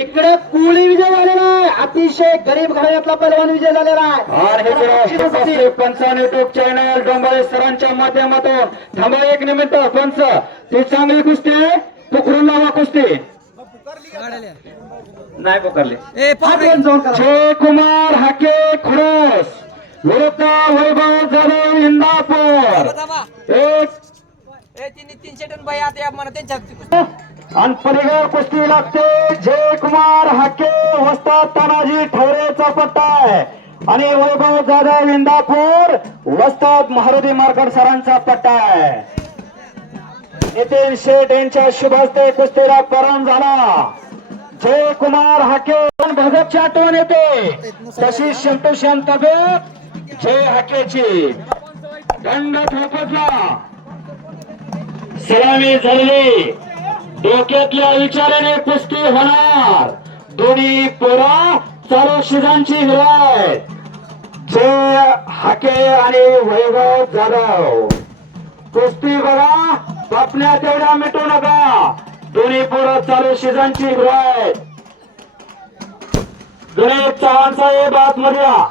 इकडे कुळी विजय झालेला आहे. अतिशय गरीब घराण्यातला पैलवान विजय झालेला आहे. हे पंचावन्न युट्यूब चॅनल डोंबाळे सरांच्या माध्यमातून. थांबा एक निमित्त पंच. ती चांगली कुस्ती आहे. पुकरून लावा कुस्ती. नाही पुकारले. जय कुमार हाके खुडस विरुद्ध वैभव जाधव इंदापूर. एक. तीनशे टन बाई आता म्हणा त्यांच्या आणि पलीकडे कुस्ती लागते जयकुमार हाके वस्ताद तानाजी ठवरेचा पट्टा आहे. आणि वैभव जाधव इंदापूर वस्ताद मारुती मार्कड सरांचा पट्टा आहे. नितीन शेठ यांच्या शुभ हस्ते कुस्तीला प्रारंभ झाला. जय कुमार हाके भगतची आठवण येते. तशी शंतू शांत जय हाकेची. दंड ठोकतला. सलामी झाली. डोक्यातल्या विचाराने कुस्ती होणार. दोन्ही पोरा चालू शिजांची हिराय जय हाके आणि वैभव जाधव. कुस्ती बघा बापण्या तेवढ्या मिटू नका. दोन्ही पोरं चालू शिजांची हिराय गणेश चव्हाण साहेब आतमध्ये या.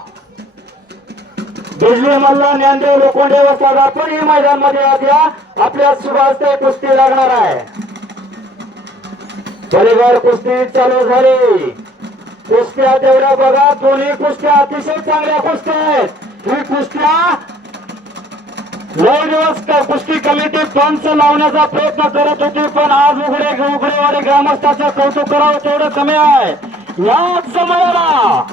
बिजली मल्ला ज्ञानदेव लोखंडे वसा आपण ही मैदानमध्ये या. आपल्या सुभाषते कुस्ती लागणार आहे. पलीकडे कुस्ती चालू झाली. कुस्त्या तेवढ्या बघा दोन्ही कुस्त्या अतिशय चांगल्या कुस्त्या आहेत. ही कुस्त्या लय दिवस कुस्ती कमिटी पंच लावण्याचा प्रयत्न करत होती पण आज उघडे उघडेवाडी ग्रामस्थाचं कौतुक करावं तेवढं कमी आहे. याच समयाला